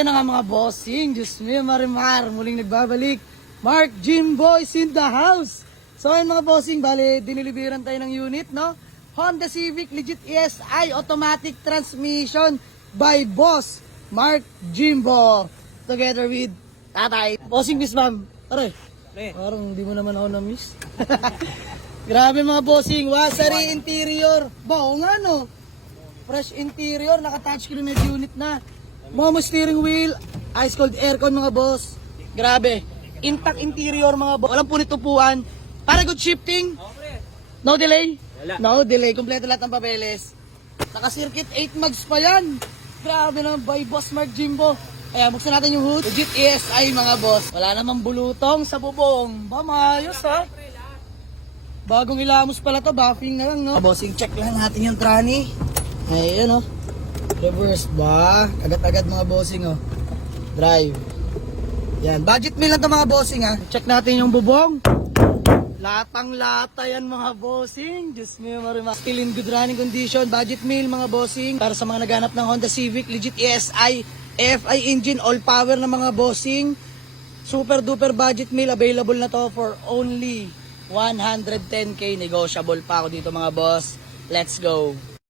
Ayun na nga mga bossing, Diyos me, Marimar, muling nagbabalik. Mark Jim Boys in the house. So ayun mga bossing, bale, diniliberan tayo ng unit, no? Honda Civic Legit ESI Automatic Transmission by Boss Mark Jimbo. Together with Tatay. Bossing miss ma'am. Aray, parang di mo naman ako na-miss. Grabe mga bossing, wasari interior. Bao nga no? Fresh interior, naka-touchscreen med unit na. Momo steering wheel, ice cold aircon mga boss. Grabe. Intact interior mga boss. Walang punit-upuan. Para good shifting. No delay? Wala. No delay. Kompleto lahat ng papeles. Naka-circuit 8 mags pa yan. Grabe naman by Boss Mark Jimbo. Kaya buksan natin yung hood. Legit ESI mga boss. Wala namang bulutong sa bubong. Ba, maayos ha. Bagong ilamos pala to. Buffing na lang no. Bossing check lang natin yung tranny. Ayan o. Reverse ba? Agad-agad mga bossing oh. Drive. Yan. Budget meal lang to mga bossing ha. Check natin yung bubong. Latang-lata yan mga bossing. Diyos me, marima. Still in good running condition. Budget meal mga bossing. Para sa mga naghanap ng Honda Civic, Legit ESI, FI engine, all power na mga bossing. Super duper budget meal. Available na to for only 110k. Negotiable pa ako dito mga boss. Let's go.